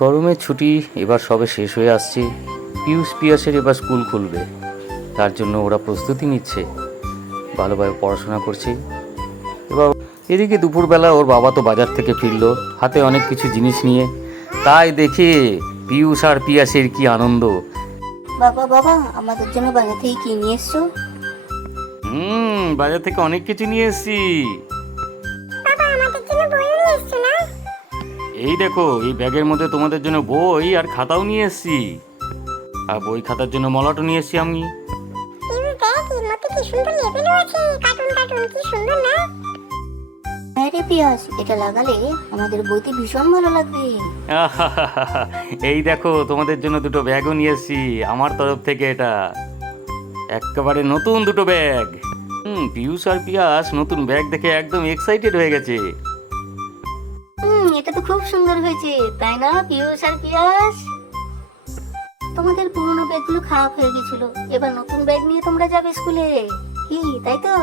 গরমের ছুটি এবার সবে শেষ হয়ে আসছে। পিউষ পিয়াসের এবার স্কুল খুলবে। তার জন্য ওরা প্রস্তুতি নিচ্ছে। ভালোভাবে পড়াশোনা করছে। এবার এদিকে দুপুরবেলা ওর বাবা তো বাজার থেকে ফিরলো, হাতে অনেক কিছু জিনিস নিয়ে। তাই দেখে পিউষ আর পিয়াসের কি আনন্দ। বাবা বাবা, আমাদের জন্য বাজার থেকে কি নিয়ে এসছো? হুম বাজার থেকে অনেক কিছু নিয়ে এসেছি। বাবা আমাদের জন্য বইও নিয়ে এসছো না? এই দেখো এই ব্যাগের মধ্যে তোমাদের জন্য বই আর খাতাও নিয়ে এসেছি। আর বই খাতার জন্য মলাটও নিয়ে এসেছি আমি। এই দেখ এর মধ্যে কি সুন্দর লেবেলও আছে? কার্টুন কার্টুন কি সুন্দর না? হ্যাঁ রে পিয়াস এটা লাগালে আমাদের বইতে ভীষণ ভালো লাগবে। এই দেখো তোমাদের জন্য দুটো ব্যাগও নিয়ে এসেছি আমার তরফ থেকে এটা। একেবারে নতুন দুটো ব্যাগ। হুম পিয়ুষ আর পিয়াস নতুন ব্যাগ দেখে একদম এক্সাইটেড হয়ে গেছে। হুম এটা তো খুব সুন্দর হয়েছে তাই না পিয়ুষ আর পিয়াস? তোমাদের পুরনো ব্যাগগুলো খারাপ হয়ে গেছিল এবার নতুন ব্যাগ নিয়ে তোমরা যাবে স্কুলে। কি তাই তো?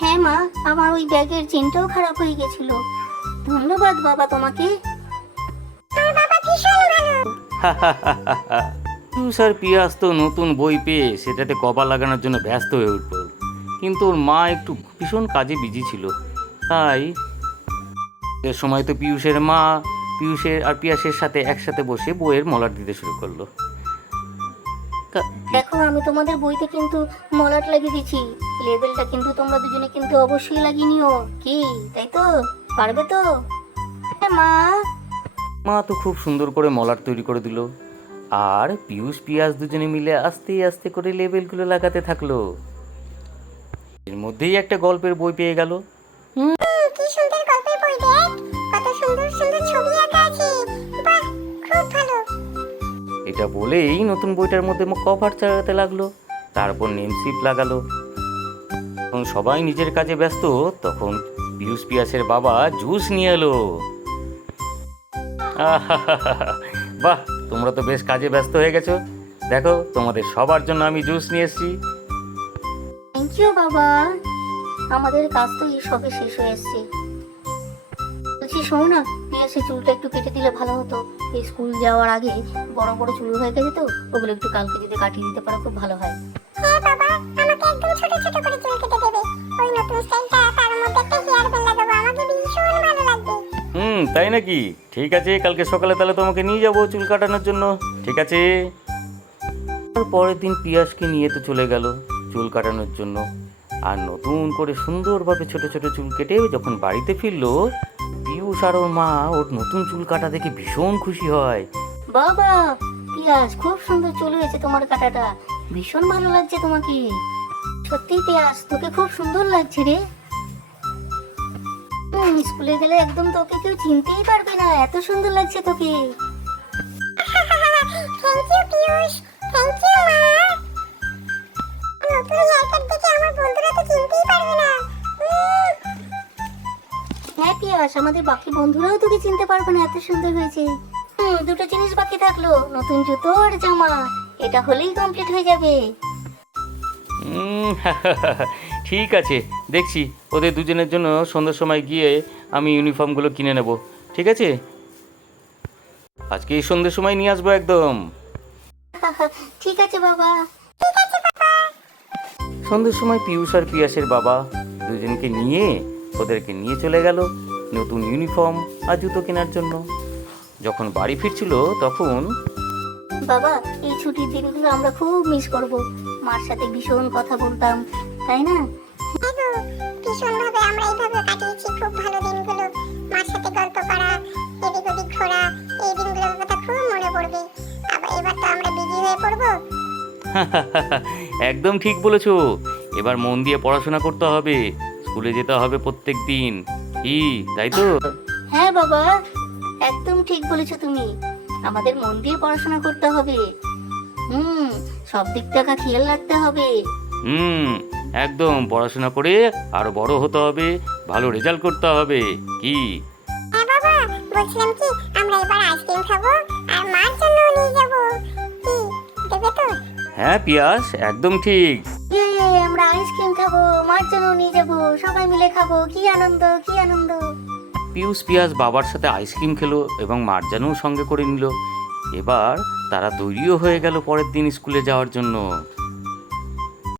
হ্যাঁ মা আমার ওই ব্যাগের চেনটাও খারাপ হয়ে গেছিল। ধন্যবাদ বাবা তোমাকে। বাবা ভীষণ ভালো। আর পিয়াস তো নতুন বই পেয়ে সেটাতে কভার লাগানোর জন্য ব্যস্ত হয়ে উঠল কিন্তু ওর মা একটু ভীষণ কাজে বিজি ছিল। তাই এর সময় তো পিয়ুষের মা পিয়ুষের আর পিয়াসের সাথে একসাথে বসে বইয়ের মলাট দিতে শুরু করল। দেখো আমি তোমাদের বইতে কিন্তু মলাট লাগিয়ে দিচ্ছি লেবেলটা কিন্তু তোমরা দুজনে কিন্তু অবশ্যই লাগিয়ে নিও। কি? তাই তো? পারবে তো? মা! মা তো খুব সুন্দর করে মলাট তৈরি করে দিল। আর পিয়ুষ পিয়াস দুজনে মিলে আস্তে আস্তে করে লেবেলগুলো লাগাতে থাকল। এর মধ্যেই একটা গল্পের বই পেয়ে গেল। কি সুন্দর গল্পের বই দেখ কত সুন্দর সুন্দর ছবি আঁকা আছে। বাহ খুব ভালো। এটা বলেই নতুন বইটার মধ্যে কভার চালাতে লাগল। তারপর নেম স্লিপ লাগালো। তখন সবাই নিজের কাজে ব্যস্ত তখন পিয়ুষ পিয়াসের বাবা জুস নিয়ে এলো। বাহ তোমরা তো বেশ কাজে ব্যস্ত হয়ে গেছো। দেখো তোমাদের সবার জন্য আমি জুস নিয়ে এসেছি। থ্যাংক ইউ বাবা। আমাদের কাজ তো এই সবে শেষ হয়ে এসছে। বলছি শোনো না পিয়াসের চুলটা একটু কেটে দিলে ভালো হতো। এই স্কুল যাওয়ার আগে বড় বড় চুল হয়ে গেছে তো ওগুলো একটু কালকে যদি কাটিয়ে দিতে পারো খুব ভালো হয়। হ্যাঁ বাবা আমাকে একদম ছোট ছোট করে চুল কেটে দেবে। ওই নতুন স্টাইলটা তার মধ্যে তাই নাকি? ঠিক আছে, কালকে সকালে তাহলে তোমাকে নিয়ে যাব চুল কাটানোর জন্য। ঠিক আছে? পরের দিন পিয়াসকে নিয়ে তো চলে গেল চুল কাটানোর জন্য। আর নতুন করে সুন্দরভাবে ছোট ছোট চুল কেটে যখন বাড়িতে ফিরলো পিয়ুষ আর ওর মা ওর নতুন চুল কাটা দেখে ভীষণ খুশি হয়। বাবা, পিয়াস, খুব সুন্দর চুল হয়েছে তোমার কাটাটা। ভীষণ ভালো লাগছে তোমাকে। সত্যি পিয়াস, তোকে খুব সুন্দর লাগছে রে। হুম, স্কুলে গেলে একদম তোকে কেউ চিনতেই পারবে না। এত সুন্দর লাগছে তোকে। Thank you Piyush thank you মা। নতুন হেয়ারকাট দেখে আমার বন্ধুরা তো চিনতেই পারবে না। হ্যাঁ পিয়াস আমাদের বাকি বন্ধুরাও তোকে চিনতে পারবে না এত সুন্দর হয়েছে। হুম দুটো জিনিস বাকি থাকল নতুন জুতো আর জামা। এটা হলেই কমপ্লিট হয়ে যাবে। ঠিক আছে। দেখছি ওদের দুজনের জন্য সন্ধ্যার সময় গিয়ে আমি ইউনিফর্মগুলো কিনে নেব ঠিক আছে? আজকে এই সন্ধ্যের সময় নিয়ে আসব একদম। ঠিক আছে বাবা। সন্ধ্যের সময় পিয়ুষ আর পিয়াসের বাবা দুজনকে নিয়ে ওদেরকে নিয়ে চলে গেল নতুন ইউনিফর্ম আর জুতো কেনার জন্য। যখন বাড়ি ফিরছিল তখন বাবা এই ছুটির দিনগুলো আমরা খুব মিস করব। মার সাথে ভীষণ কথা বলতাম তাই না? ভীষণ ভাবে আমরা এইভাবে কাটিয়েছি খুব ভালো দিনগুলো। মার সাথে গল্প করা এদিক ওদিক ঘোরা এই দিনগুলোর কথা খুব মনে পড়বে। আবার এবার তো আমরা বিজি হয়ে পড়ব। একদম ঠিক বলেছ। এবার মন দিয়ে পড়াশোনা করতে হবে। স্কুলে যেতে হবে প্রত্যেক দিন। কি তাই তো? হ্যাঁ বাবা একদম ঠিক বলেছ তুমি। আমাদের মন দিয়ে পড়াশোনা করতে হবে। হুম সব দিক থেকে খেয়াল রাখতে হবে। হুম একদম পড়াশোনা করে আরও বড় হতে হবে ভালো রেজাল্ট করতে হবে কি? হ্যাঁ বাবা বলছিলাম কি আমরা এবার আইসক্রিম খাব আর মার জন্য নিয়ে যাব। কি দেবে তো? হ্যাঁ পিয়াস একদম ঠিক। ইয়ে আমরা আমরা আইসক্রিম খাব মার জন্য নিয়ে যাব সবাই মিলে খাব কি আনন্দ কি আনন্দ। পিউস পিয়াস বাবার সাথে আইসক্রিম খেলো এবং মার্জানও সঙ্গে করে নিল। এবার তারা তৈরিও হয়ে গেল পরের দিন স্কুলে যাওয়ার জন্য।